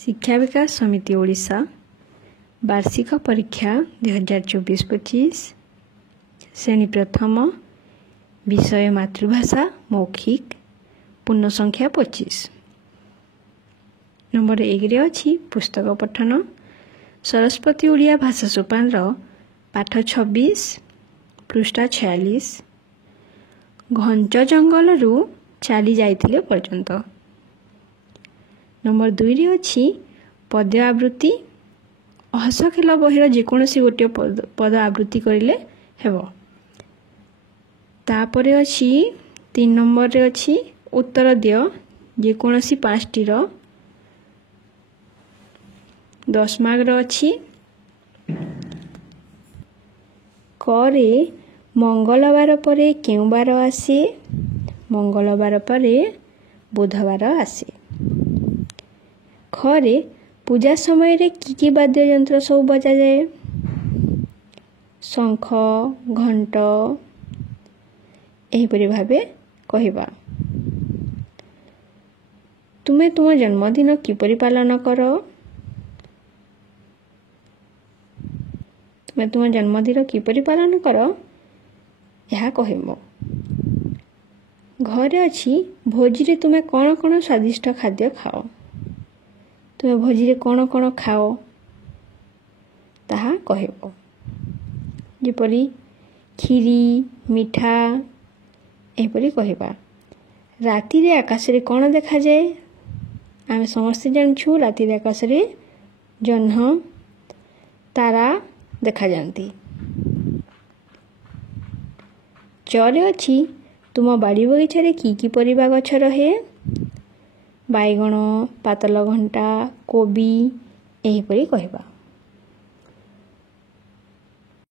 शिक्षा विकास समिति ओडिशा वार्षिक परीक्षा 2024-25 श्रेणी प्रथम विषय मातृभाषा मौखिक पूर्ण संख्या 25 नंबर 1 रे अछि पुस्तक पठन सरस्वती ओडिया भाषा सोपान पाठ 26 पृष्ठा 46 घंच जंगल रु चली जाइथिले पर्यंत। नंबर 2 रे अछि पद आवृत्ति हस खेल बहिर जेकोसी गोटे पद आवृत्ति करिले हेबो। तापरे अछि 3 नंबर रे अछि उत्तर दियो जेकोसी 5टी 10 मार्क रो अछि। करे मंगलवार परे केउ बार आसे मंगलवार परे बुधवार आसे। खरे पूजा समय रे की वाद्य यंत्र सब बजा जाए शंख घंट एहिपरि भाबे कहिबा। तुमे तुम जन्मदिन किपरि पालन कर तुमे तुम जन्मदिन किपरि पालन कर यह कहिबो। घरे अछि भोजी रे तुमे कोन कोन स्वादिष्ट खाद्य खाओ तुमे भोजी रे कोन कोन खाओ ताहा कहिबो। जेपरि खीरी मिठा एपरि कहिबा। राति रे आकाश रे कोन देखा जाए आमे समस्त जानछु राति रे आकाश रे जह्न तारा देखा जानती। चरे अछि तुम बाड़ी बगीचा रे की परिबा गछ रहे बाइगण पातल घंटा कोबी एहिपरि कहिबा।